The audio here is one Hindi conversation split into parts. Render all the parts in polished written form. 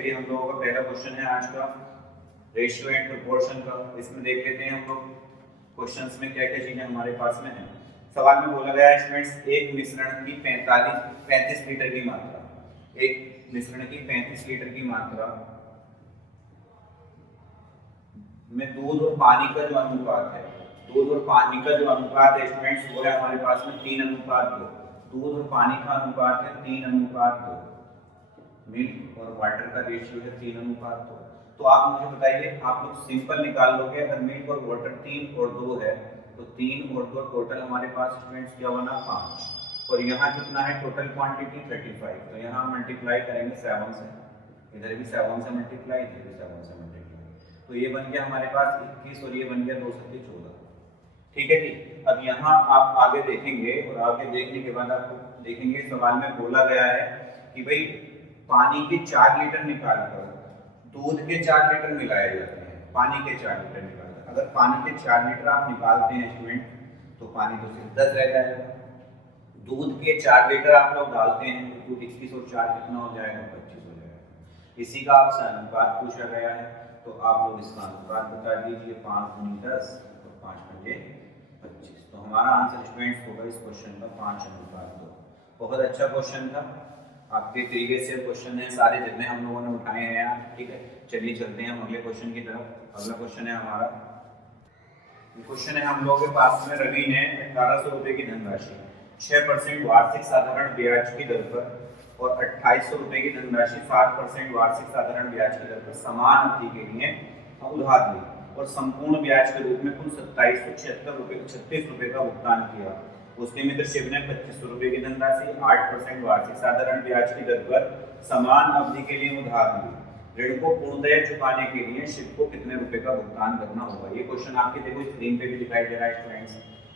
चलिए हम लोगों का पहला क्वेश्चन है आज का रेशियो एंड प्रोपोर्शन का। इसमें देख लेते हैं हम लोग क्वेश्चंस में क्या क्या चीजें हमारे पास में है। सवाल में बोला गया है स्टूडेंट्स, एक मिश्रण की 35 लीटर की मात्रा, एक मिश्रण की 35 लीटर की मात्रा में दूध और पानी का जो अनुपात है, दूध और पानी का जो अनुपात है स्टूडेंट्स वो है हमारे पास में 3:2। दूध और पानी का अनुपात है 3:2। मिल्क और वाटर का रेशियो है 3:2। तो आप मुझे बताइए, आप लोग सिंपल निकाल लोगे। अगर मिल्क और वाटर 3 और 2 है तो 3 और 2 टोटल हमारे पास स्टूडेंट्स क्या बना 5, और यहाँ कितना है टोटल क्वांटिटी 35। तो यहाँ मल्टीप्लाई करेंगे 7 से, इधर भी 7 से मल्टीप्लाई, इधर भी 7 से मल्टीप्लाई, तो ये बन गया हमारे पास 21 और ये बन गया 2 से 14। ठीक है जी। अब यहाँ आप आगे देखेंगे और आगे देखने के बाद आपको देखेंगे सवाल में बोला गया है कि भाई पानी के 4 लीटर निकालकर दूध के 4 लीटर मिलाए जाते हैं। पानी के 4 लीटर निकालकर, अगर पानी के 4 लीटर आप निकालते हैं स्टूडेंट तो पानी तो सिर्फ 10 रह जाएगा। दूध के 4 लीटर आप लोग डालते हैं तो दूध 21 और 4 कितना हो जाएगा 25 हो जाएगा। इसी का आपसे अनुपात पूछा गया है, तो आप लोग इसका अनुपात बता दीजिए। 5 × 10 तो 5 × 25। तो हमारा आंसर स्टूडेंट्स होगा इस क्वेश्चन का 5:2। बहुत अच्छा क्वेश्चन था, आपके प्रीवियस ईयर क्वेश्चन है सारे जितने हम लोगों ने उठाए हैं यहाँ। ठीक है, चलिए चलते हैं हम अगले क्वेश्चन की तरफ। अगला क्वेश्चन है हमारा, क्वेश्चन है हम लोगों के पास में रवि ने 1800 रुपए की धनराशि 6% वार्षिक साधारण ब्याज की दर पर और 2800 रुपए की धनराशि 7% वार्षिक साधारण ब्याज की दर पर समान अवधि के लिए उधार ली और संपूर्ण ब्याज के रूप में कुल 36 रुपए का भुगतान किया। उसके मित्र शिव ने 2500 रुपए की धनराशि 8% वार्षिक साधारण ब्याज की दर पर समान अवधि के लिए उधार ली। ऋण को पूर्णतः चुकाने के लिए शिव को कितने रुपए का भुगतान करना होगा। ये क्वेश्चन आपके देखो स्क्रीन पे भी दिखाई दे रहा है स्टूडेंट्स।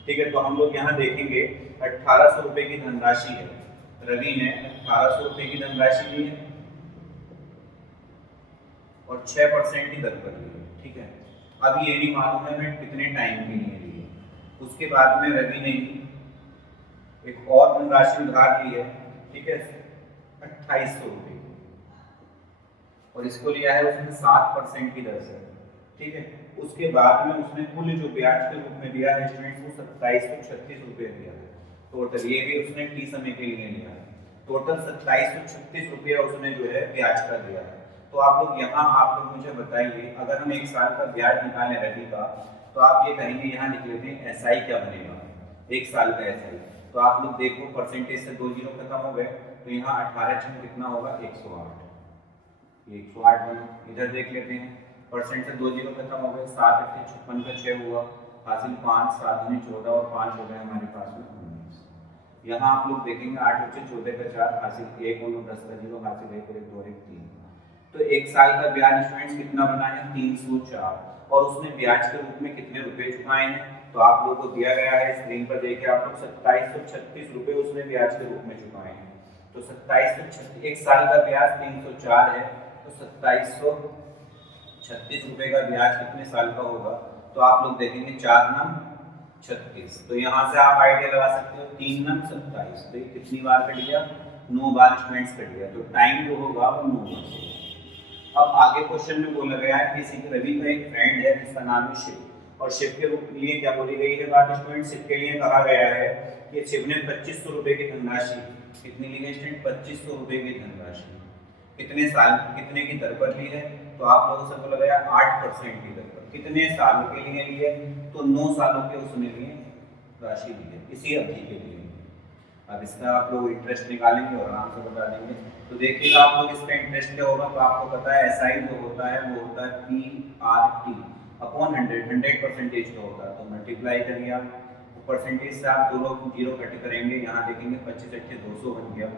ठीक है, तो हम लोग यहाँ देखेंगे 1800 रुपए की धनराशि है, रवि ने 1800 रुपए की धनराशि ली है और 6% की दर पर ली है। ठीक है, अब ये नहीं मालूम है मैं कितने टाइम के लिए ली है। उसके बाद में रवि ने एक और धनराशि उधार ली है, ठीक है 2800 रुपए, और इसको लिया है उसने 7% की दर से। ठीक है, उसके बाद में उसने कुल जो ब्याज के रूप में दिया है स्टूडेंट्स वो 2736 रुपए दिया है टोटल। ये भी उसने टी समय के लिए लिया है, टोटल 2736 रुपया उसने जो है ब्याज का दिया है। तो आप लोग यहाँ आप लोग मुझे बताइए, अगर हम 1 साल का ब्याज निकालें रवि का तो आप ये कहेंगे, यहाँ लिख लेते हैं एसआई क्या बनेगा 1 साल का एसआई। तो आप लोग देखो परसेंटेज से 2 जीरो खत्म हो गए, तो यहाँ 18 कितना होगा 108, ये 108 बना। इधर देख लेते हैं परसेंट से 2 जीरो खत्म हो गए, 7 × 56 का 6 हुआ, हासिल 5, 7 × 14 और 5 हो गए हमारे पास में 19। यहाँ आप लोग देखेंगे 8 × 14 का 4, हासिल 1 और 10 का 0, हासिल 1 और 1 2 और 1 3। तो 1 साल का ब्याज स्टूडेंट्स कितना बना है 304, और उसने ब्याज के रूप में कितने रुपए चुकाए हैं तो आप लोग को दिया गया है स्क्रीन पर देखिए आप लोग 2736 रुपए उसने ब्याज के रूप में चुकाए हैं। तो 2736, 1 साल का ब्याज 304 है, तो 2736 रुपए का ब्याज कितने साल का होगा। तो आप लोग देखेंगे 4 नम 36, तो यहाँ से आप आइडिया लगा सकते हो 3 नम 27, तो ये कितनी बार कट गया 9 बार स्टूडेंट्स कट गया, तो टाइम जो होगा वो 9 बार होगा। अब आगे क्वेश्चन में बोला गया है किसी रवि का एक फ्रेंड है जिसका नाम है शिव, और शिव के लिए क्या बोली गई है बात स्टूडेंट, शिव के लिए कहा गया है कि शिव ने 2500 रुपए की धनराशि कितनी ली है स्टूडेंट 2500 रुपए की धनराशि कितने साल कितने की दर पर ली है। तो आप लोगों से बोला गया 8% की दर पर, कितने सालों के लिए ली है तो 9 सालों के उसने लिए राशि ली है इसी अवधि के लिए। अब इसका आप लोग इंटरेस्ट निकालेंगे और आराम से बता देंगे। तो देखिएगा आप लोग इसका इंटरेस्ट क्या होगा, तो आपको पता है एसआई जो होता है वो होता है PRT अपॉन 100% का होता है, तो मल्टीप्लाई करिए आप परसेंटेज से, आप दोनों जीरो कट करेंगे, यहाँ देखेंगे 25 × 200 बन गया,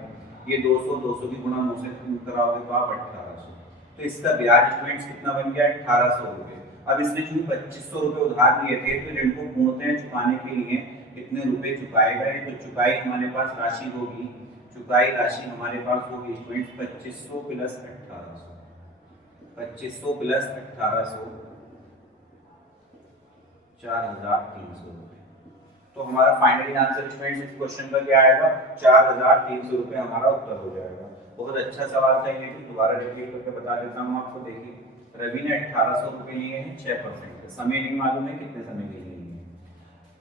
ये 200 की गुणा 9 से कराओगे तो आप 1800, तो इसका ब्याज स्टूडेंट्स कितना बन गया 1800 रुपये। अब इसने चूंकि 2500 रुपये उधार दिए थे तो ऋण को पूर्णतः चुकाने के लिए कितने रुपए चुकाए गए, तो चुकाई हमारे पास राशि होगी, चुकाई राशि हमारे पास होगी स्टूडेंट्स 2500 प्लस 1800, 2500 प्लस 1800 4300 रुपये। तो हमारा फाइनली आंसर स्टूडेंट्स इस क्वेश्चन का क्या आएगा 4300 रुपये हमारा उत्तर हो जाएगा। बहुत अच्छा सवाल था ये भी, दोबारा रिपीट करके बता देता हूँ आपको। देखिए, रवि ने 1800 रुपये लिए हैं 6% पे, समय नहीं मालूम है कितने समय के लिए लिए हैं।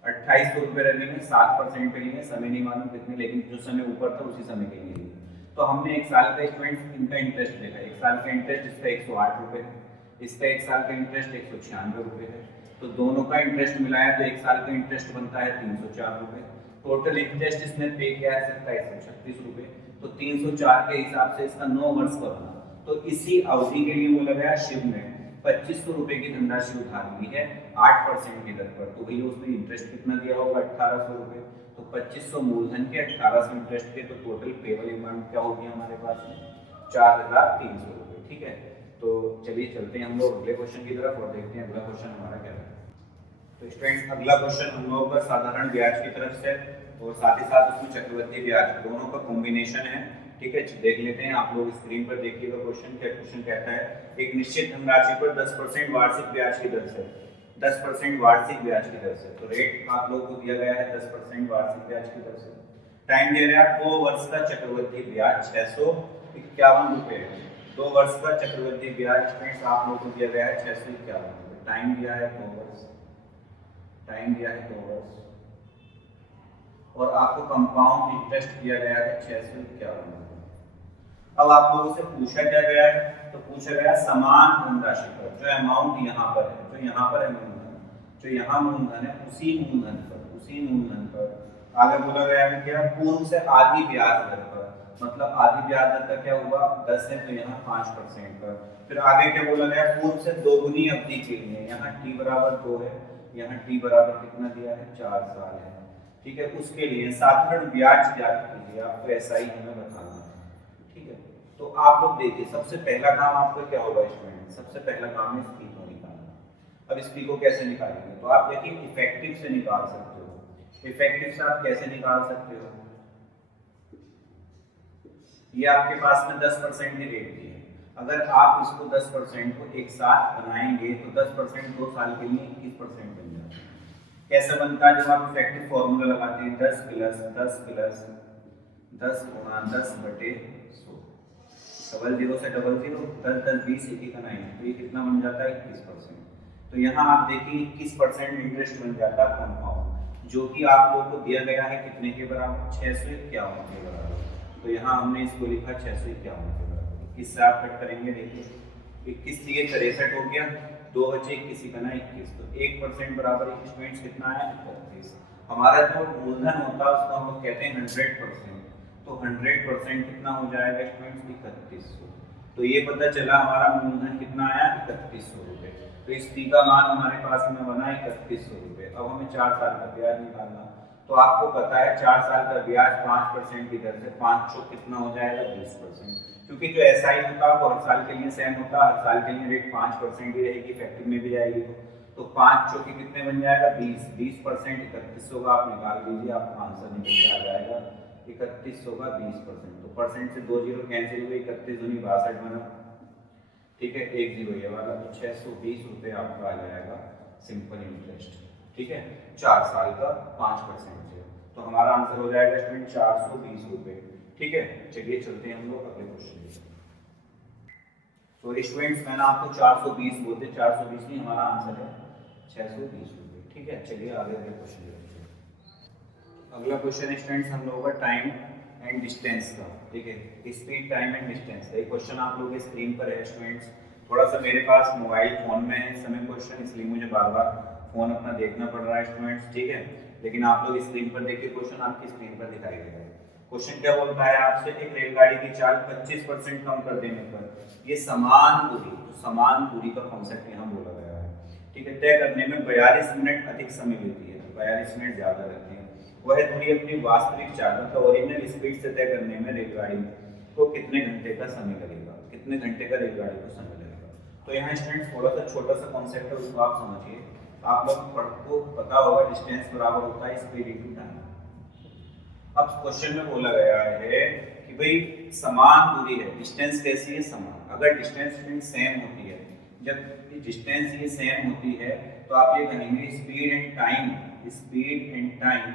2800 रुपये रवि ने 7% पे लिए, समय नहीं मालूम कितने, लेकिन जो समय ऊपर था उसी समय के लिए लिए। तो हमने एक साल का स्टूडेंट्स इनका इंटरेस्ट देखा, एक साल का इंटरेस्ट इसका 108 रुपये है, इसका एक साल का इंटरेस्ट 196 रुपये है। तो दोनों का इंटरेस्ट मिलाया तो एक साल का इंटरेस्ट बनता है 304 रुपये। टोटल इंटरेस्ट इसने पे किया है 2736 रुपये। तो 304 के हिसाब से इसका 9 वर्ष का बना। तो इसी अवधि के लिए बोला गया शिव ने 2500 रुपये की धनराशि उधार ली है 8% की दर पर। तो भैया उसमें इंटरेस्ट कितना दिया होगा, 1800 रुपये। तो 2500 मूलधन के 1800 इंटरेस्ट के, तो टोटल पेबल अमाउंट क्या होगी हमारे पास में, 4300 रुपये। ठीक है, तो चलिए चलते हैं हम लोग अगले क्वेश्चन की तरफ और देखते हैं अगला क्वेश्चन हमारा क्या है। तो स्टूडेंट्स, अगला क्वेश्चन हम लोगों का साधारण ब्याज की तरफ से और साथ ही साथ उसमें चक्रवृद्धि ब्याज, दोनों का कॉम्बिनेशन है। ठीक है, देख लेते हैं, आप लोग स्क्रीन पर देखिएगा क्वेश्चन। क्या क्वेश्चन कहता है, एक निश्चित धनराशि पर 10% वार्षिक ब्याज की दर से, 10% वार्षिक ब्याज की दर से, तो रेट आप लोगों को दिया गया है 10% वार्षिक ब्याज की दर से। टाइम दे रहा है 2 वर्ष का चक्रवृद्धि ब्याज 651 रुपये। 2 वर्ष का चक्रवृद्धि ब्याज फ्रेंड्स आप लोगों को दिया गया है 651 रुपये। टाइम दिया है 2 वर्ष, टाइम दिया है 2 वर्ष, और आपको कंपाउंड इंटरेस्ट दिया गया है 651 रुपये। अब आप लोगों से पूछा क्या गया है, तो पूछा गया समान धनराशि पर, जो अमाउंट यहाँ पर है, जो यहाँ पर है मूलधन, जो यहाँ मूलधन है उसी मूलधन पर, उसी मूलधन पर आगे बोला गया है क्या, पूर्व से आधी ब्याज दर पर। मतलब आधी ब्याज दर का क्या हुआ, 10 है तो यहाँ 5% पर। फिर आगे क्या बोला गया, पूर्व से दोगुनी अवधि के लिए, यहाँ t बराबर 2 है, यहाँ t बराबर कितना दिया है, 4 साल है। ठीक है, उसके लिए साधारण ब्याज ज्ञात कीजिए, आपको ऐसा ही हमें बताना है। ठीक है, तो आप लोग देखिए, सबसे पहला काम आपका क्या होगा स्टूडेंट, सबसे पहला काम है स्पी को निकालना। अब स्पी को कैसे निकालेंगे, तो आप देखिए इफेक्टिव से निकाल सकते हो। इफेक्टिव से आप कैसे निकाल सकते हो, ये आपके पास में 10% की रेट दी है। अगर आप इसको 10% को एक साथ बनाएंगे तो 10% 2 साल के लिए 21% बन जाता है। कैसे बनता है, जब आप इफेक्टिव फॉर्मूला लगाते हैं 10 प्लस 10 प्लस 10 गुणा 10 बटे 100, डबल जीरो से डबल जीरो, 10 10 20 1 का 9, तो ये कितना बन जाता है 21%। तो यहाँ आप देखिए 21% इंटरेस्ट बन जाता है कंपाउंड, जो कि आप लोगों को दिया गया है कितने के बराबर, 651 के बराबर। तो यहाँ हमने इसको लिखा 651 के बराबर। 21 से आप कट करेंगे, देखिए 21 से 63 हो गया, 2 बचे 21 का 21, तो 1% बराबर स्टूडेंट्स कितना आया, 31। हमारा जो मूलधन होता है उसको हम लोग कहते हैं 100%, तो 100% कितना हो जाएगा स्टूडेंट्स, 3100। तो ये पता चला हमारा मूलधन कितना आया, 3100 रुपये। तो इस पी का मान हमारे पास में बना 3100 रुपये। अब हमें 4 साल का ब्याज निकालना, तो आपको पता है 4 साल का ब्याज 5% की दर से, 5 चौक कितना हो जाएगा, 20%। क्योंकि जो एसआई होता है वो हर साल के लिए सेम होता है, हर साल के लिए रेट 5% ही रहेगी, इफेक्टिव में भी जाएगी। तो 5 चौके कितने बन जाएगा, 20, 20% 3100 का आप निकाल लीजिए, आपको आंसर निकल के आ जाएगा 3100 का 20%। तो परसेंट से 2 जीरो कैंसिल हुए, 31 दूनी 62 बना। ठीक है, 1 जीरो ये वाला, तो 620 रुपये आपका आ जाएगा सिंपल इंटरेस्ट। ठीक है, 4 साल का 5% से, तो हमारा आंसर हो जाएगा स्टूडेंट 420 रुपये। ठीक है, चलिए चलते हैं हम लोग अगले क्वेश्चन की। तो स्टूडेंट्स मैंने आपको 420 बोलते, 420 नहीं, हमारा आंसर है 620 रुपये। ठीक है, चलिए आगे अगले क्वेश्चन देखते हैं। अगला क्वेश्चन स्टूडेंट्स हम लोगों का टाइम एंड डिस्टेंस का। ठीक है, स्पीड, टाइम एंड डिस्टेंस का। ये क्वेश्चन आप लोगों के स्क्रीन पर है स्टूडेंट्स। थोड़ा सा मेरे पास मोबाइल फोन में है इस समय क्वेश्चन, इसलिए मुझे बार बार फोन अपना देखना पड़ रहा है स्टूडेंट्स। ठीक है, लेकिन आप लोग स्क्रीन पर देखिए, क्वेश्चन आपकी स्क्रीन पर दिखाई दे रहा है। क्वेश्चन क्या बोलता है आपसे, एक रेलगाड़ी की चाल 25% कम कर देने पर, ये समान दूरी, तो समान दूरी का कॉन्सेप्ट यहाँ बोला गया है। ठीक है, तय करने में 42 मिनट अधिक समय लेती है, 42 मिनट ज्यादा लगती है। वह दूरी अपनी वास्तविक चाल, मतलब ओरिजिनल स्पीड से तय करने में रेलगाड़ी को कितने घंटे का समय लगेगा, कितने घंटे का रेलगाड़ी को समय लगेगा। तो यहाँ स्टूडेंट्स थोड़ा सा छोटा सा कॉन्सेप्ट है, उसको आप समझिए। आप लोग को पता होगा डिस्टेंस बराबर होता है स्पीड इनटू टाइम। अब क्वेश्चन में बोला गया है कि भाई समान दूरी है, डिस्टेंस कैसी है, समान। अगर डिस्टेंस सेम होती है, जब डिस्टेंस ये सेम होती है तो आप ये कहेंगे speed and time, speed and time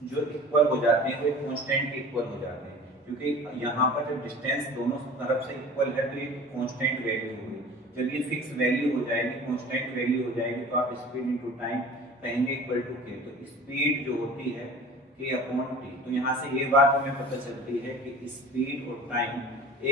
जो इक्वल हो जाते हैं, वो कांस्टेंट के इक्वल हो जाते हैं। क्योंकि यहाँ पर जब डिस्टेंस दोनों तरफ से इक्वल है तो ये कांस्टेंट वैल्यू होगी। जब ये फिक्स वैल्यू हो जाएगी, कांस्टेंट वैल्यू हो जाएगी, तो आप स्पीड इनटू टाइम कहेंगे इक्वल टू के। तो स्पीड जो होती है के अपॉन टी। तो यहाँ से ये बात हमें पता चलती है कि स्पीड और टाइम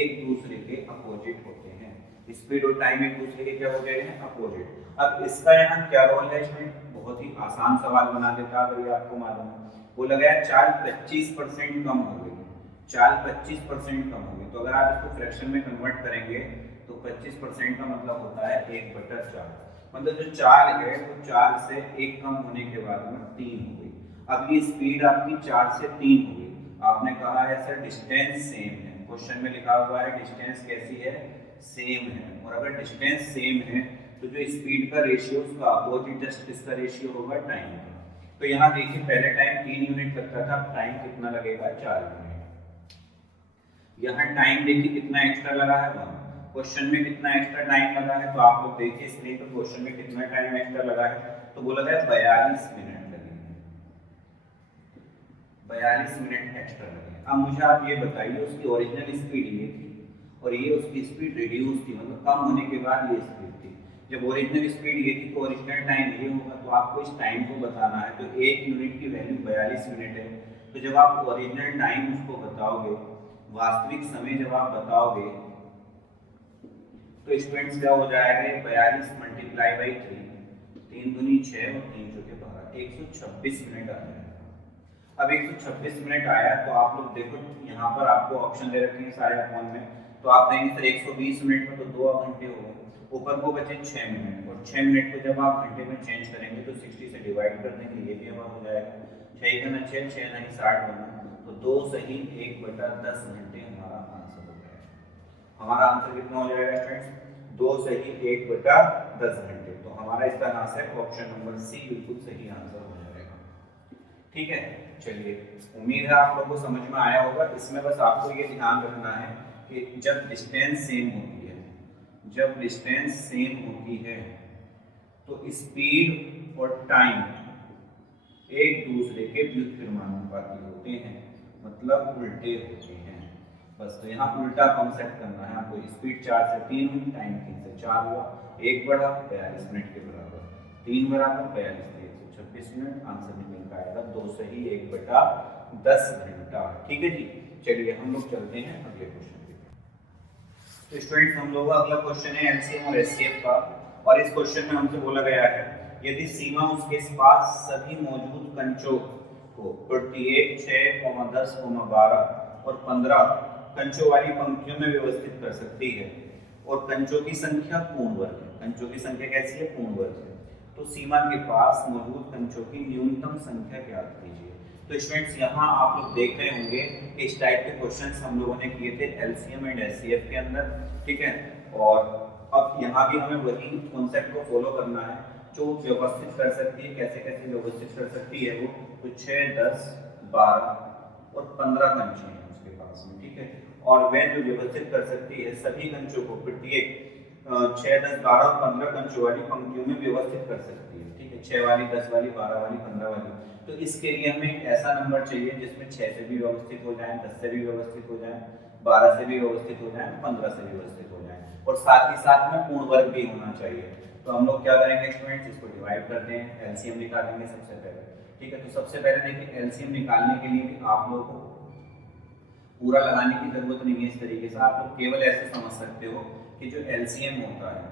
एक दूसरे के अपोजिट होते हैं। स्पीड और टाइम एक दूसरे के क्या हो गए हैं? अपोजिट। अब इसका यहाँ क्या रोल है? इसमें बहुत ही आसान सवाल बना देता अगर ये आपको मालूम है। वो लगाया चाल 25% कम हो गई, चाल 25% कम हो गई। तो अगर आप इसको फ्रैक्शन में कन्वर्ट करेंगे तो 25% का मतलब होता है 1/4। मतलब जो चाल है वो 4 से 1 कम होने के बाद में 3 हो गई। अब ये स्पीड आपकी 4 से 3 हो गई। आपने कहा है सर डिस्टेंस सेम है, क्वेश्चन में लिखा हुआ है डिस्टेंस कैसी है? सेम है। और अगर डिस्टेंस सेम है तो जो स्पीड का रेशियो उसका अपोजिट जस्ट किसका रेशियो होगा? टाइम का। तो यहाँ देखिए पहले टाइम 3 यूनिट लगता था, टाइम कितना लगेगा? 4 यूनिट। यहाँ टाइम देखिए कितना एक्स्ट्रा लगा है? 1। क्वेश्चन में कितना एक्स्ट्रा टाइम लगा है? तो आप लोग देखिए स्क्रीन पर क्वेश्चन में कितना टाइम एक्स्ट्रा लगा है? तो वो लगा है 42 मिनट लगे, 42 मिनट एक्स्ट्रा लगे। अब मुझे आप ये बताइए उसकी ओरिजिनल स्पीड ये थी और ये उसकी स्पीड रिड्यूस थी, मतलब कम होने के बाद ये स्पीड थी। जब ओरिजिनल स्पीड ये थी तो ओरिजिनल टाइम ये होगा। तो आपको इस टाइम को बताना है। तो 1 यूनिट की वैल्यू 42 मिनट है। तो जब आप ओरिजिनल टाइम उसको बताओगे, वास्तविक समय जब आप बताओगे तो स्टूडेंट्स क्या हो जाएगा? 42 मल्टीप्लाई बाई 3, 3 दूनी 6 और 3 चौके 12, 126 मिनट आ जाएगा। अब 126 मिनट आया तो आप लोग देखो यहाँ पर आपको ऑप्शन दे रखे हैं सारे अपॉन में। तो आप कहेंगे सर 120 मिनट में तो 2 घंटे हो गए, ऊपर को बचे 6 मिनट। और 6 मिनट को जब आप घंटे में चेंज करेंगे तो 60 से डिवाइड कर देंगे, ये भी हमारा हो जाएगा। 6 का 6, 6 नहीं 60 बना, तो 2 सही 1/10 घंटे हमारा आंसर हो जाएगा। हमारा आंसर कितना हो जाएगा स्टूडेंट्स? 2 सही 1/10 घंटे। तो हमारा इस तरह से ऑप्शन नंबर सी बिल्कुल सही आंसर हो जाएगा। ठीक है, चलिए उम्मीद है आप लोगों को समझ में आया होगा। इसमें बस आपको ये ध्यान रखना है कि जब डिस्टेंस सेम होती है, जब डिस्टेंस सेम होती है तो स्पीड और टाइम एक दूसरे के व्युत्क्रमानुपाती होते हैं, मतलब उल्टे होते हैं। बस तो यहाँ उल्टा कॉन्सेप्ट करना है आपको। स्पीड 4 से 3 हुई, टाइम 3 से 4 हुआ, 1 बढ़ा 42 मिनट के बराबर, 3 बराबर 42 से 126 मिनट, आंसर निकल का आएगा 2 सही 1/10 घंटा। ठीक है जी, चलिए हम लोग चलते हैं अगले क्वेश्चन पे। तो स्टूडेंट्स हम लोग का अगला क्वेश्चन है एलसीएम और एचसीएफ का। और इस क्वेश्चन में हमसे बोला गया है यदि सीमा उसके पास सभी मौजूद कंचों को प्रत्येक 6, 10, 12 और 15 कंचों वाली पंक्तियों में व्यवस्थित कर सकती है और कंचों की संख्या पूर्ण वर्ग है। कंचों की संख्या कैसी है? पूर्ण वर्ग है। तो सीमा के पास मौजूद कंचों की न्यूनतम संख्या ज्ञात कीजिए। तो स्टूडेंट्स यहाँ आप लोग देख रहे होंगे कि इस टाइप के क्वेश्चंस हम लोगों ने किए थे एलसीएम एंड एचसीएफ के अंदर। ठीक है, और अब यहाँ भी हमें वही कॉन्सेप्ट को फॉलो करना है जो व्यवस्थित कर सकती है। कैसे कैसे व्यवस्थित कर सकती है वो? तो 6, 10, 12 और 15 कंचे हैं उसके पास में। ठीक है, और वह जो व्यवस्थित कर सकती है सभी कंचों को प्रत्येक 6, 10, 12 और 15 कंचों वाली पंक्तियों में व्यवस्थित कर सकती है। ठीक है, 6 वाली, 10 वाली, 12 वाली, 15 वाली। तो इसके लिए हमें एक ऐसा नंबर चाहिए जिसमें 6 से भी व्यवस्थित हो जाए, 10 से भी व्यवस्थित हो जाए, 12 से भी व्यवस्थित हो जाए, 15 से भी व्यवस्थित हो जाए, और साथ ही साथ में पूर्ण वर्ग भी होना चाहिए। तो हम लोग क्या करेंगे स्टूडेंट्स? इसको डिवाइड करते हैं, एलसीएम निकालेंगे सबसे पहले। ठीक है, तो सबसे पहले देखिए एलसीएम निकालने के लिए आप लोगों को पूरा लगाने की जरूरत नहीं है। इस तरीके से आप लोग केवल ऐसे समझ सकते हो कि जो एलसीएम होता है,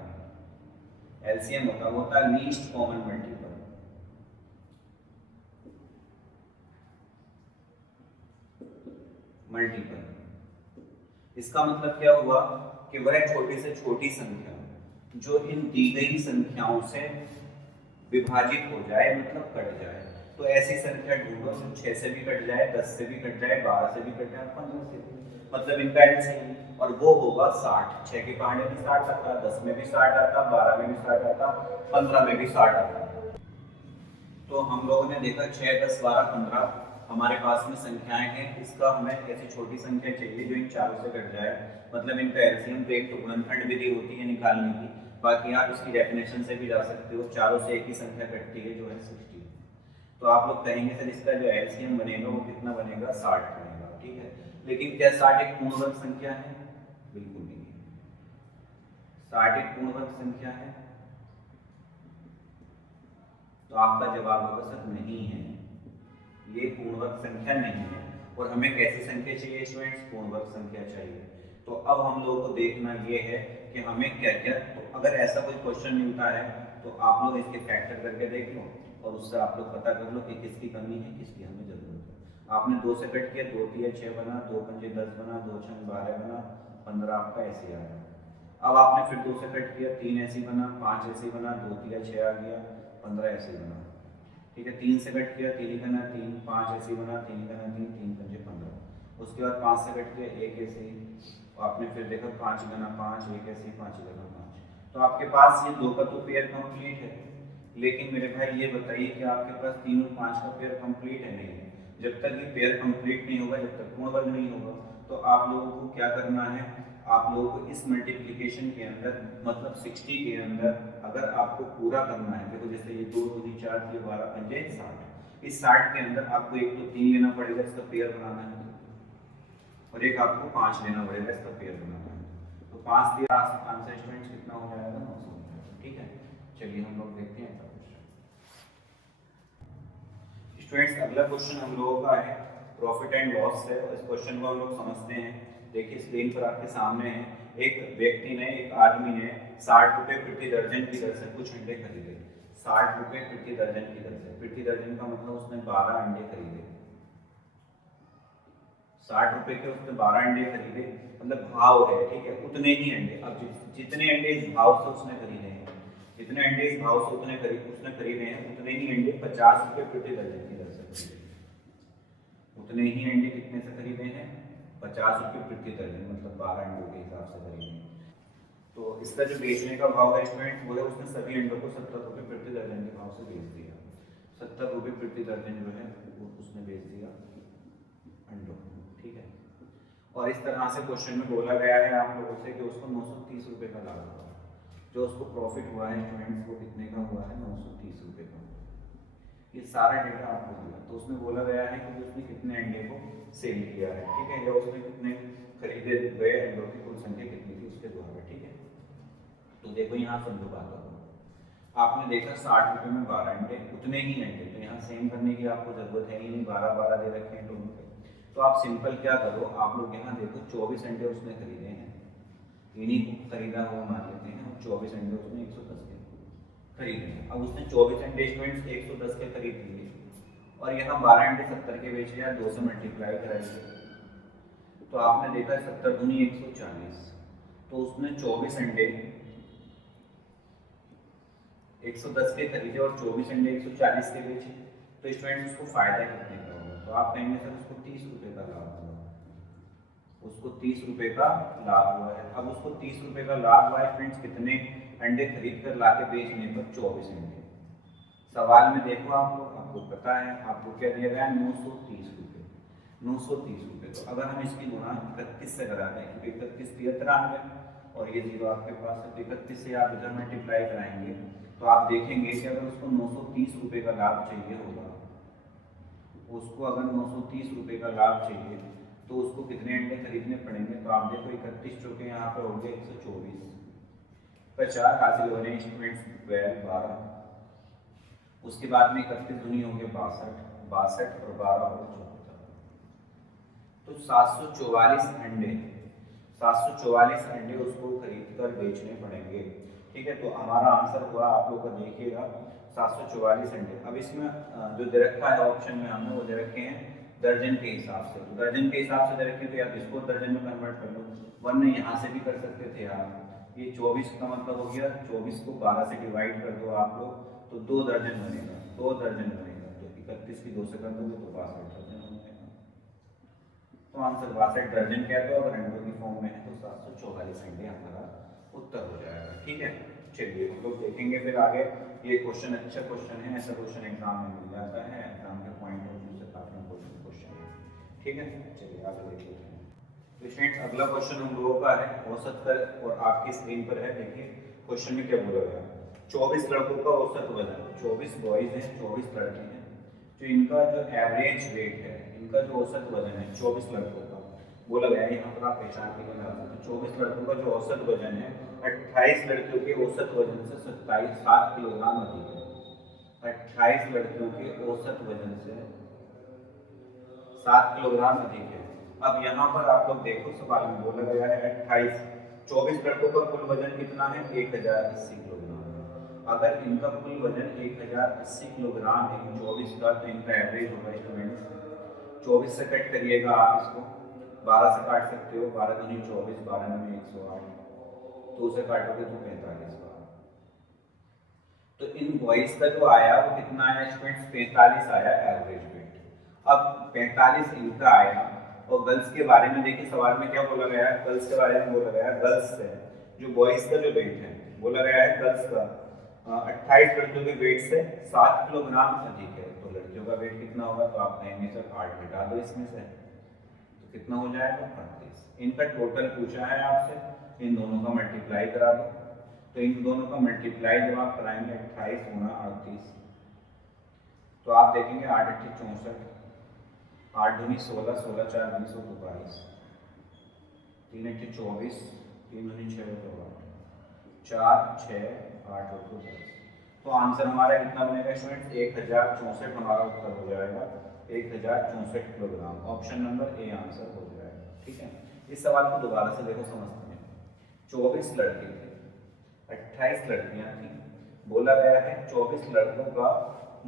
एलसीएम होता है लीस्ट कॉमन मल्टीपल। इसका मतलब क्या हुआ कि वह छोटी से छोटी संख्या जो इन दी गई संख्याओं से विभाजित हो जाए, मतलब कट जाए। तो ऐसी संख्या ढूंढो जो 6 से भी कट जाए, 10 से भी कट जाए, 12 से भी कट जाए, 15 से भी, मतलब इनका एलसीएम, और वो होगा 60। 6 के पहाड़े में 60 आता, 10 में भी 60 आता, 12 में भी 60 आता, 15 में भी 60 आता। तो हम लोगों ने देखा 6, 10, 12, 15 हमारे पास में संख्याएं हैं। इसका हमें ऐसी छोटी संख्या चाहिए जो इन चारों से कट जाए, मतलब इनका एलसीएम। तो एक तो गुणनखंड विधि होती है निकालने की, बाकी आप इसकी डेफिनेशन से भी जा सकते हो। चारों से एक ही संख्या कटती है जो है 60। तो आप लोग कहेंगे सर इसका जो एलसीएम बनेगा वो कितना बनेगा? 60 बनेगा। ठीक है, लेकिन क्या 60 एक पूर्ण वर्ग संख्या है? बिल्कुल नहीं है। 60 एक पूर्ण वर्ग संख्या है? तो आपका जवाब होगा सर नहीं है, ये पूर्ण वर्ग संख्या नहीं है। और हमें कैसी संख्या चाहिए स्टूडेंट्स? पूर्ण वर्ग संख्या चाहिए। तो अब हम लोगों को देखना ये है कि हमें क्या क्या, तो अगर ऐसा कोई क्वेश्चन मिलता है तो आप लोग इसके फैक्टर करके देख लो और उससे आप लोग पता कर लो कि किसकी कमी है, किसकी हमें जरूरत है। आपने 2 से कट किया, 2 तिया 6 बना, 2 पंजे 10 बना, 2 छंग 12 बना, 15 आपका ऐसे आ गया। अब आपने फिर 2 से कट किया, 3 ऐसे बना, 5 ऐसे बना, 2 तिया 6 आ गया, 15 ऐसे बना। ठीक है, 3 से कट किया, 3 करना 3, 5 ऐसे बना, 3 करना 3, 3 पंजे 15। उसके बाद 5 से कट किया, 1 ऐसे ही, आपने फिर देखा 5 गना 5, 1 ऐसे ही, 5 गना 5। तो आपके पास ये 2 का तो पेयर कंप्लीट है, लेकिन मेरे भाई ये बताइए कि आपके पास 3 और 5 का पेयर कंप्लीट है? नहीं है। जब तक ये पेयर कंप्लीट नहीं होगा, जब तक पूर्ण वर्ग नहीं होगा, तो आप लोगों को क्या करना है, आप लोगों को इस मल्टीप्लिकेशन के अंदर मतलब 60 के अंदर अगर आपको पूरा करना है, देखो जैसे ये 2 दूनी 4 3 12 पंजे 60, इस 60 के अंदर आपको एक तो 3 लेना पड़ेगा, इसका पेयर बनाना है, और एक आपको 5 लेना पड़ेगा, इसका पेयर बनाना है। तो 5 दिया, आंसर स्टूडेंट्स कितना हो जाएगा? 900। ठीक है, चलिए हम लोग देखते हैं स्टूडेंट्स। अगला क्वेश्चन हम लोगों का है प्रॉफिट एंड लॉस है, और इस क्वेश्चन को हम लोग समझते हैं। देखिए स्क्रीन पर आपके सामने है, एक व्यक्ति ने, एक आदमी ने 60 रुपए प्रति दर्जन की दर से कुछ अंडे खरीदे। 60 रुपए प्रति दर्जन की दर से, प्रति दर्जन का मतलब उसने 12 अंडे खरीदे। 60 रुपए के उसने 12 अंडे खरीदे, मतलब भाव है, ठीक है, उतने ही अंडे। अब जितने अंडे इस भाव से उसने खरीदे हैं, जितने अंडे इस भाव से उसने खरीदे हैं, उतने ही अंडे 50 रुपए प्रति दर्जन की दर से खरीदे। उतने ही अंडे कितने से खरीदे हैं? 50 रुपए प्रति दर्जन, मतलब 12 अंडों के हिसाब से खरीदे हैं। तो इसका जो बेचने का भाव है स्टूडेंट, वो है उसने सभी अंडों को 70 रुपए प्रति दर्जन के भाव से बेच दिया। 70 रुपए प्रति दर्जन जो है वो उसने बेच दिया अंडों, ठीक है। और इस तरह से क्वेश्चन में बोला गया है आप लोगों से कि उसको 930 रुपए का लाभ हुआ। जो उसको प्रॉफिट हुआ है स्टूडेंट्स, वो कितने का हुआ है? 930 रुपए का। ये सारा डेटा आपको दिया, तो उसमें बोला गया है कि उसने कितने अंडे को सेल किया है, ठीक है, या उसने कितने खरीदे गए अंडों की कुल संख्या कितनी थी उसके द्वारा, ठीक है। तो देखो यहाँ समझो बात को, आपने देखा 60 रुपए में 12 अंडे, उतने ही अंडे, तो यहाँ सेम करने की आपको जरूरत है ही नहीं, 12 दे रखे हैं दोनों पे। तो आप सिंपल क्या करो, आप लोग यहाँ देखो 24 अंडे उसने खरीदे हैं, इन्हीं को खरीदा हुआ मान लेते हैं, और 24 अंडे उसने 110 के खरीदे हैं। अब उसने 24 अंडे स्टूडेंट्स 110 के खरीद लिए, और यहाँ 12 अंडे 70 के बेचे, या 2 से मल्टीप्लाई कराइए, तो आपने देखा 70 दूनी 140, तो उसने 24 अंडे 110 के खरीदे और 24 अंडे 140 के बेचे, तो स्टूडेंट्स उसको फायदा कितने का होगा? तो आप कहेंगे सर उसको 30 रुपए का लाभ हुआ, उसको 30 रुपए का लाभ हुआ है। अब उसको 30 रुपए का लाभ हुआ है स्टूडेंट्स, कितने अंडे खरीद कर लाके बेचने पर? 24 अंडे। सवाल में देखो आप लोग, आपको पता है, आपको क्या दिया गया है? 930 रुपए, 930 रुपए। तो अगर हम इसकी गुणा 31 से कराते हैं, क्योंकि 31 93 और ये जीरो आपके पास है, 31 से आप इधर मल्टीप्लाई कराएंगे, तो आप देखेंगे कि अगर उसको 930 रुपए का लाभ चाहिए होगा, उसको अगर 930 रुपए का लाभ चाहिए, तो उसको कितने अंडे खरीदने पड़ेंगे? तो आप देखो 31 चौके यहाँ पर हो गए 124, 50 हासिल हो रहे हैं स्टूडेंट्स 12, उसके बाद में 31 दूनी हो गए 62, 62 और 12 हो गए 74, तो 744 अंडे, 744 अंडे उसको खरीद कर बेचने पड़ेंगे, ठीक है। तो हमारा आंसर हुआ, आप लोग का देखिएगा 744 अंडे। अब इसमें जो दे रखा है ऑप्शन में हमने, वो दे रखे हैं दर्जन के हिसाब से, तो दर्जन के हिसाब से दे रखे, तो आप इसको दर्जन में कन्वर्ट कर लो, वरना यहाँ से भी कर सकते थे आप। ये 24 का मतलब हो गया, 24 को 12 से डिवाइड कर दो आप लोग, तो 2 दर्जन बनेगा, 2 दर्जन बनेगा, तो 31 की 2 से कर दोगे तो 62 दर्जन हो जाएगा। तो आंसर 62 दर्जन क्या, तो अगर अंडों की फॉर्म में है तो 744 अंडे हमारा उत्तर हो जाएगा, ठीक है। चलिए हम लोग देखेंगे फिर आगे, ये क्वेश्चन अच्छा क्वेश्चन है, ऐसा क्वेश्चन एग्जाम में मिल जाता है, एग्जाम के पॉइंट ऑफ व्यू से काफी इम्पोर्टेंट क्वेश्चन है, ठीक है। चलिए आगे देख लेते हैं। तो स्टूडेंट्स अगला क्वेश्चन हम लोगों का है औसत कर, और आपकी स्क्रीन पर है, देखिए क्वेश्चन में क्या बोला गया। 24 लड़कों का औसत वजन, 24 बॉयज हैं, 24 लड़के हैं, जो इनका जो एवरेज वेट है, इनका जो औसत वजन है 24 लड़कों का, बोला गया है, यहाँ पर आप पहचान के लिए लगा सकते हो। 24 लड़कों का जो औसत वजन है 28 लड़कियों के औसत वजन से 7 किलोग्राम अधिक है। 28 लड़कियों के औसत वजन से 7 किलोग्राम अधिक है। अब यहाँ पर आप लोग देखो, सवाल में बोला गया है 28, 24 लड़कों का कुल वजन कितना है 1080 किलोग्राम। अगर इनका कुल वजन 1080 किलोग्राम है 24 का, तो इनका एवरेज होगा स्टूडेंट्स, 24 से कट करिएगा आप इसको, 12 से काट सकते हो, 12 दूनी 24, 12 में 108, 2 से काटोगे तो 45 का। तो इन बॉयज का जो आया वो कितना आया स्टूडेंट्स, 45 आया एवरेज वेट। अब 45 इनका आया, और गर्ल्स के बारे में देखिए सवाल में क्या बोला गया है, गर्ल्स के बारे में बोला गया है, गर्ल्स से जो बॉयज का जो वेट है बोला गया है गर्ल्स का 28 लड़कियों के वेट से 7 किलोग्राम अधिक है। तो लड़कियों का वेट कितना होगा, तो आप कहेंगे सर 8 घटा दो इसमें से, तो कितना हो जाएगा 38। इनका टोटल पूछा है आपसे, इन दोनों का मल्टीप्लाई करा दो, तो इन दोनों का मल्टीप्लाई जब आप कराएंगे 28 गुना 38, तो आप देखेंगे 8 8 64, 8 दूनी 16, 16 4 20 और 22, 3 8 24, 3 दूनी 6 और 4 6 8 और 10। तो आंसर हमारा कितना बनेगा स्टूडेंट्स, 1064 हमारा उत्तर हो जाएगा, 1064 kilogram. Option number A answer हो जाएगा। ठीक है, इस सवाल को दोबारा से देखो समझते हैं। 24 लड़के थे, 28 लड़कियां थी, बोला गया है 24 लड़कों का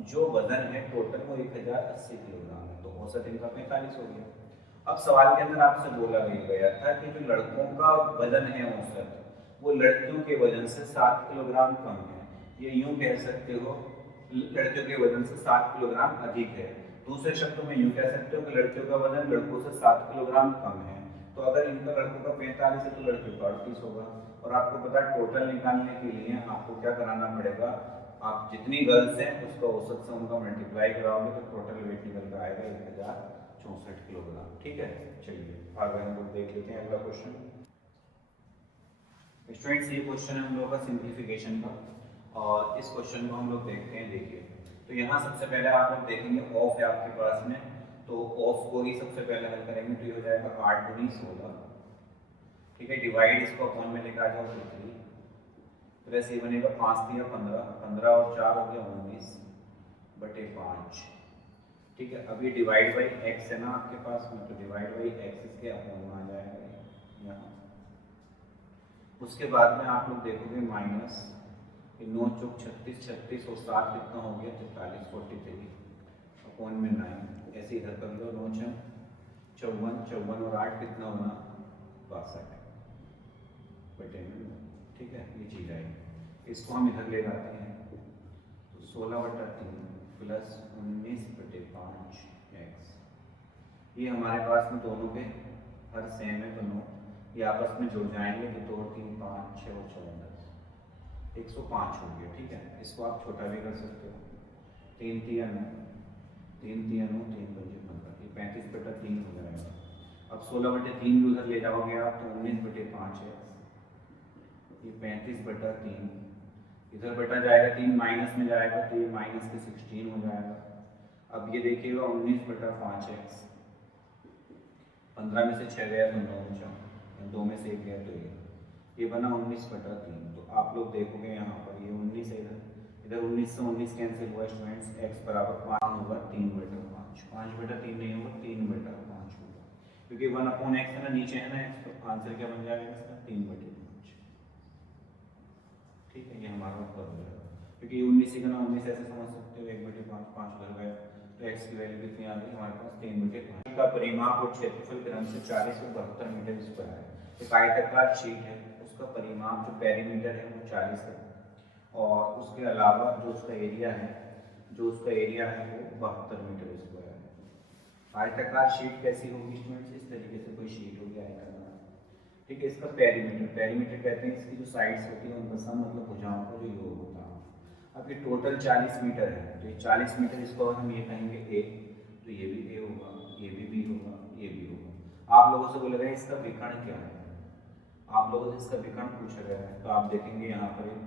जो वजन है टोटल वो 1080 किलोग्राम है, तो औसत इनका 45 हो गया। अब सवाल के अंदर आपसे बोला गया था कि जो लड़कों का वजन है औसत, वो लड़कियों के वजन से 7 किलोग्राम कम है। ये यूं कह सकते हो लड़कियों के वजन से 7 किलोग्राम अधिक है। दूसरे शब्दों में यूं कह सकते हो कि लड़कियों का वजन लड़कों से 7 किलोग्राम कम है। तो अगर इनका लड़कों का 45 है तो लड़कियों का 38 होगा। और आपको पता है टोटल निकालने के लिए आपको क्या कराना पड़ेगा, आप जितनी गर्ल्स हैं उसका औसत से उनका मल्टीप्लाई कराओगे तो टोटल वेट निकल कर आएगा 1064 किलोग्राम। ठीक है, चलिए आगे हम लोग देख लेते हैं अगला क्वेश्चन। स्टूडेंट्स ये क्वेश्चन है हम लोग का सिंप्लीफिकेशन का, और इस क्वेश्चन को हम लोग देखते हैं। देखिए, तो यहाँ सबसे पहले आप लोग देखेंगे ऑफ है आपके पास में, तो ऑफ को ही सबसे पहले हल करेंगे, तो ये हो जाएगा 8 दूनी 16। ठीक है, डिवाइड इसको अपॉन में लेकर आ जाओ तो 3, तो वैसे ये बनेगा 5 3 15, 15 और 4 हो गया 19 बटे 5। ठीक है, अब ये डिवाइड बाई एक्स है ना आपके पास में, तो डिवाइड बाई एक्स इसके अपॉन में आ जाएगा यहाँ। उसके बाद में आप लोग देखोगे माइनस 9 चौक 36, 36 और 7 कितना हो गया 43, 43 अपॉन में 9, ऐसे इधर कर लो, 9 6 54, 54 और 8 कितना होना 62 बटे में। ठीक है, ये चीज आएगी, इसको हम इधर ले जाते हैं, तो 16 बटा 3 प्लस 19 बटे 5 एक्स। ये हमारे पास में दोनों के हर सेम है, तो 9 ये आपस में जुड़ जाएंगे, तो 2 3 5 6 और 4 10, 105 हो गया। ठीक है, इसको आप छोटा भी कर सकते हो, 3 3 9, 3 3 9, 3 5 15, ये 35 बटा 3 हो जाएगा। अब 16 बटे 3 भी उधर ले जाओगे आप, तो 19 बटे 5 है, ये 35 बटा 3 इधर बटा जाएगा, 3 माइनस में जाएगा तो ये माइनस के 16 हो जाएगा। अब ये देखिएगा 19 बटा 5 एक्स, 15 में से 6 गया तो 9 बचा, 2 में से 1 गया तो ये बना 19 बटा 3। तो आप लोग देखोगे यहाँ पर ये 19 है, इधर 19 से 19 कैंसिल हुआ स्टूडेंट्स, x बराबर 5 होगा 3 बटा 5, 5 बटा 3 नहीं होगा 3 बटा 5 होगा, क्योंकि 1 अपॉन एक्स है ना, नीचे है ना x, तो आंसर क्या बन जाएगा इसका 3 बटे 5। ठीक है, ये हमारा उत्तर हो जाएगा, क्योंकि 19 का ना 19 ऐसे समझ सकते हो 1 बटे 5, 5 उधर गया, तो x की वैल्यू कितनी आ गई हमारे पास 3 बटे 5। का परिमाप और क्षेत्रफल क्रम से 40 और 72 मीटर स्क्वायर है। एक आयताकार शीट है, उसका परिमाप जो पेरीमीटर है वो 40 है, और उसके अलावा जो उसका एरिया है वो 72 मीटर स्क्वायर है। आयताकार शीट कैसी होगी स्टूडेंट्स, इस तरीके से कोई शीट होगी आयताकार। ठीक है, इसका पेरीमीटर कहते हैं इसकी जो साइड्स होती है उनका सम, मतलब भुजाओं का जो योग होता है। अब ये टोटल 40 मीटर है, तो ये 40 मीटर इसको अगर हम ये कहेंगे ए, तो ये भी ए होगा, ये भी बी होगा, ये भी होगा। आप लोगों से बोला गया इसका विकर्ण क्या है, आप लोगों से इसका विकर्ण पूछा गया है, तो आप देखेंगे यहाँ पर एक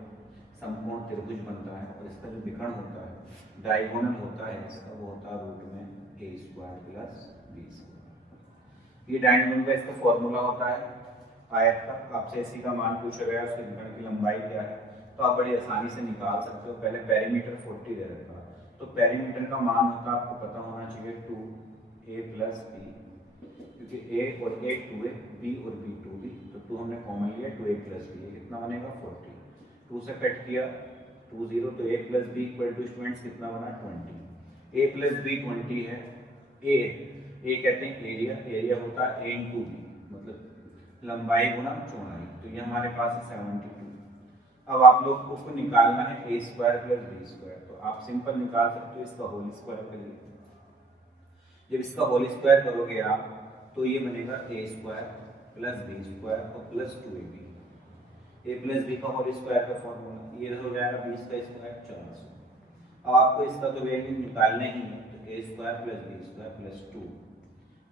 समकोण त्रिभुज बनता है, और इसका जो विकर्ण होता है डायगोनल होता है इसका, वो होता है रूट में a² प्लस b²। ये डायगोनल का इसका फॉर्मूला होता है आयत का। आपसे इसी का मान पूछा गया, उसके विकर्ण की लंबाई क्या है, तो आप बड़ी आसानी से निकाल सकते हो। पहले पेरीमीटर 40 दे रखा, तो पेरीमीटर का मान होता है, आपको पता होना चाहिए 2a प्लस बी, क्योंकि a और a 2a, b और b 2b, तो 2 हमने कॉमन लिया, 2a प्लस बी, कितना बनेगा 40। 2 से कट किया 2 0, तो a plus B equal to students कितना बना 20। a प्लस बी 20 है। a कहते हैं एरिया, एरिया होता है a इंटू बी, मतलब लंबाई गुना चौड़ाई, तो ये हमारे पास है 72। अब आप लोग को निकालना है a square plus B square, तो आप सिंपल निकाल सकते हो इसका होल स्क्वायर करिए। जब इसका होल स्क्वायर करोगे आप, तो ये बनेगा a square plus B square और plus 2ab। a plus B का होल स्क्वायर का फॉर्मूला ये हो जाएगा 20 का स्क्वायर 400। अब आपको इसका तो वैल्यू निकालना ही है, तो a square plus B square plus 2।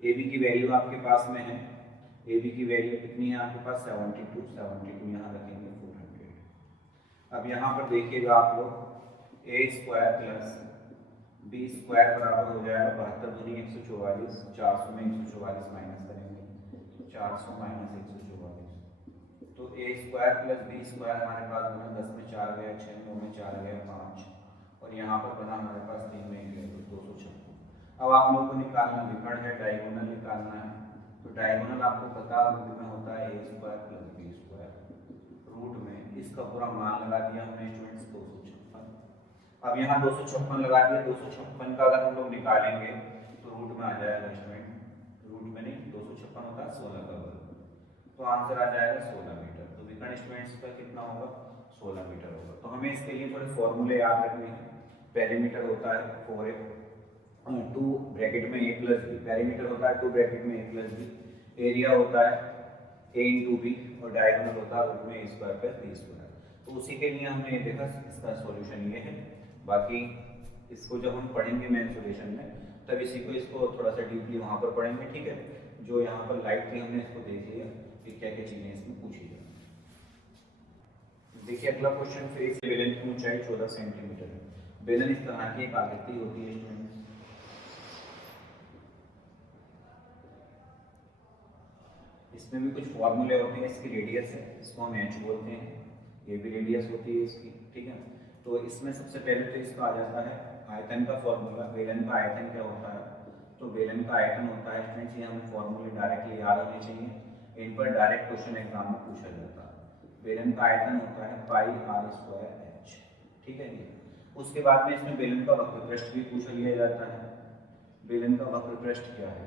ab की वैल्यू आपके पास में है, ab की वैल्यू कितनी है आपके पास 72, 72 यहाँ रखेंगे 400। अब यहाँ पर देखिएगा आप लोग, a square plus B square बराबर हो जाएगा 72 दूनी 144, 400 में 144 माइनस करेंगे, 400 माइनस 144, तो a square plus B square हमारे पास बना 10 में 4 गया 6, 9 में 4 गया 5, और यहाँ पर बना हमारे पास 3 में 1 गया तो 256। अब आप लोग को निकालना विकर्ण है, डायगोनल निकालना है, तो डायगोनल आपको पता रूट में होता है a square plus B square, root में इसका पूरा मान लगा दिया हमने स्टूडेंट्स 256। अब यहाँ 256 लगा दिया, 256 का अगर हम लोग निकालेंगे तो रूट में आ जाएगा स्टूडेंट, रूट में नहीं 256 होता है 16 का वर्ग, तो आंसर आ जाएगा 16 मीटर। तो विकर्ण स्टूडेंट्स का कितना होगा 16 मीटर होगा। तो हमें इसके लिए थोड़े फॉर्मूले याद रखने हैं। पेरीमीटर होता है 4a 2 ब्रैकेट में a प्लस बी, पेरीमीटर होता है 2 ब्रैकेट में a प्लस बी, एरिया होता है a इंटू बी, और डायगोनल होता है रूट में a square plus B square. तो उसी के लिए हमने देखा, इसका सॉल्यूशन ये है। बाकी इसको जब हम पढ़ेंगे मेन सॉल्यूशन में, तब इसी को इसको थोड़ा सा डीपली वहाँ पर पढ़ेंगे, ठीक है। जो यहाँ पर लाइट थी हमने इसको देख लिया कि क्या क्या चीज़ें इसमें पूछी जाए। देखिए अगला क्वेश्चन, फिर इस बेलन की ऊंचाई 14 सेंटीमीटर है। बेलन इस तरह की एक आकृति होती है स्टूडेंट्स, इसमें भी कुछ फॉर्मूले होते हैं। इसकी रेडियस है, इसको हम एच बोलते हैं, ये भी रेडियस होती है इसकी, ठीक है। तो इसमें सबसे पहले तो इसका आ जाता है आयतन का फॉर्मूला। बेलन का आयतन क्या होता है, तो बेलन का आयतन होता है स्टूडेंट्स, ये हमें फॉर्मूले डायरेक्टली याद होने चाहिए, इन पर डायरेक्ट क्वेश्चन एग्जाम में पूछा जाता है। बेलन का आयतन होता है पाई आर स्क्वायर एच, ठीक है जी। उसके बाद में इसमें बेलन का वक्र पृष्ठ भी पूछ लिया जाता है। बेलन का वक्र पृष्ठ क्या है,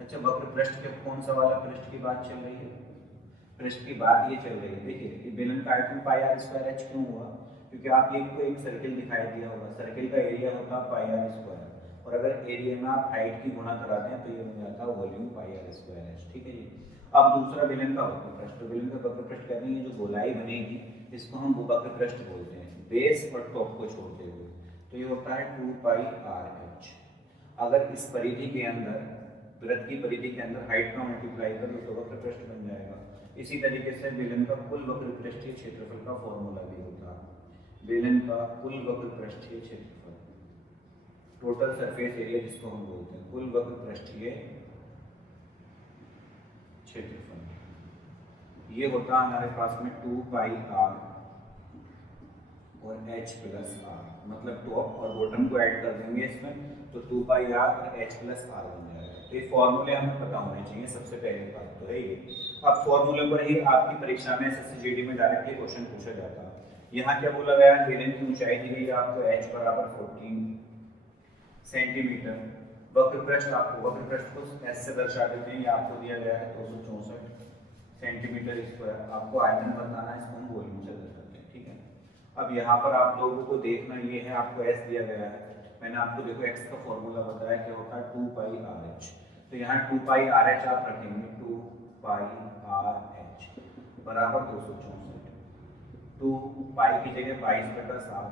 अच्छा वक्र पृष्ठ के कौन सा वाला पृष्ठ की बात चल रही है, पृष्ठ की बात ये चल रही है। देखिए बेलन का आयतन पाई आर स्क्वायर एच क्यों हुआ, क्योंकि आप ये को एक सर्किल दिखाई दिया होगा, सर्किल का एरिया होता है पाई आर स्क्वायर, और अगर एरिया में आप हाइट की गुणा करा दें तो ये बन जाता है volume pi R square H, ठीक है जी। अब दूसरा बेलन का वक्र पृष्ठ, तो बेलन का वक्र पृष्ठ कहते हैं जो गोलाई बनेगी इसको हम वक्र पृष्ठ बोलते हैं, बेस और टॉप को छोड़ते हुए, तो ये होता है 2 पाई आर एच। अगर इस परिधि के अंदर, वृत्त की परिधि के अंदर हाइट का मल्टीप्लाई कर तो वक्र पृष्ठ बन जाएगा। इसी तरीके से बेलन का कुल वक्र पृष्ठीय क्षेत्रफल का फॉर्मूला भी होता है, बेलन का कुल वक्र पृष्ठीय क्षेत्रफल, टोटल सरफेस एरिया जिसको हम बोलते हैं, कुल वक्र पृष्ठीय क्षेत्रफल, ये होता है हमारे पास में 2 पाई आर और h प्लस आर, मतलब टॉप और बॉटम को ऐड कर देंगे इसमें तो 2 पाई आर और h प्लस आर बन जाएगा। तो ये फॉर्मूले हमें पता होने चाहिए, सबसे पहले बात तो है ये। अब फॉर्मूले पर ही आपकी परीक्षा में SSCGD में डायरेक्टली क्वेश्चन पूछा जाता है। यहाँ क्या बोला गया है, बेलन की ऊंचाई दी गई है आपको h बराबर 14 सेंटीमीटर, वक्र पृष्ठ आपको वक्र पृष्ठ को s से दर्शा देते हैं, ये आपको दिया गया है 264 सेंटीमीटर स्क्वायर, आपको आयतन बताना है, इसको हम वॉल्यूम से दर्शाते हैं, ठीक है। अब यहाँ पर आप लोगों को देखना ये है, आपको s दिया गया है, मैंने आपको देखो x का फॉर्मूला बताया क्या होता है 2 पाई आर एच, तो यहाँ 2 पाई आर एच आप रखेंगे, 2 पाई आर एच बराबर 264, 2 पाई की जगह 22/7,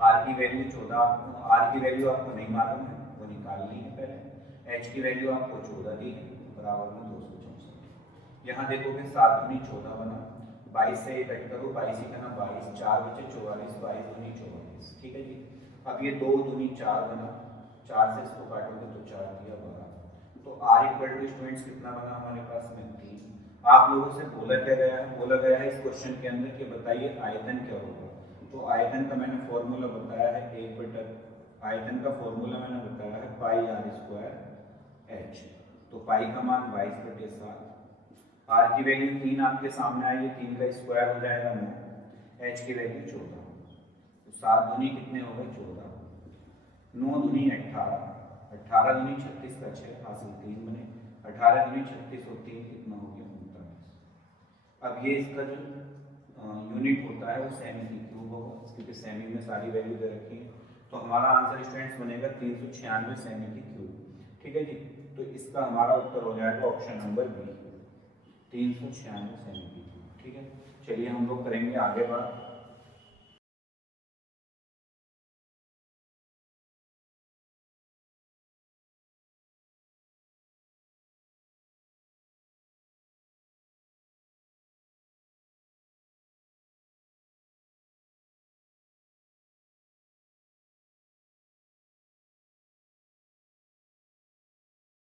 आर की वैल्यू 14, आर की वैल्यू आपको नहीं मालूम है वो निकालनी है पहले, एच की वैल्यू आपको 14 दी है बराबर में 264। यहाँ देखोगे 7 दूनी 14 बना, 22 से कट करो, 22 ही करना 22, 4 बचे 44, 22 दूनी 24, ठीक है जी। अब ये 2 दूनी 4 बना, 4 से इसको काटोगे तो 4 दिया 12, तो r इक्वल टू स्टूडेंट्स कितना बना हमारे पास में 3। आप लोगों से बोला क्या गया है, बोला गया है इस क्वेश्चन के अंदर कि बताइए आयतन क्या होगा। तो आयतन का मैंने फॉर्मूला बताया है 1/, आयतन का फॉर्मूला मैंने बताया है पाई r स्क्वायर h। तो पाई का मान 22/7, r की वैल्यू 3 आपके सामने आई है, 3 का स्क्वायर हो जाएगा 9, h की वैल्यू 14। तो 7 दूनी कितने हो गए 14, 9 दूनी 18, 18 दूनी 36 का 6 हासिल 3 बने, 18 दूनी 36 और 3 कितना हो गया 39। अब ये इसका जो यूनिट होता है वो सेमी की क्यूब होगा, क्योंकि सेमी में सारी वैल्यू दे रखी है। तो हमारा आंसर स्टूडेंट्स बनेगा 396 सेमी की क्यूब। ठीक है जी, तो इसका हमारा उत्तर हो जाएगा ऑप्शन नंबर बी, 396 सेमी की क्यूब। ठीक है, चलिए हम लोग करेंगे आगे बात।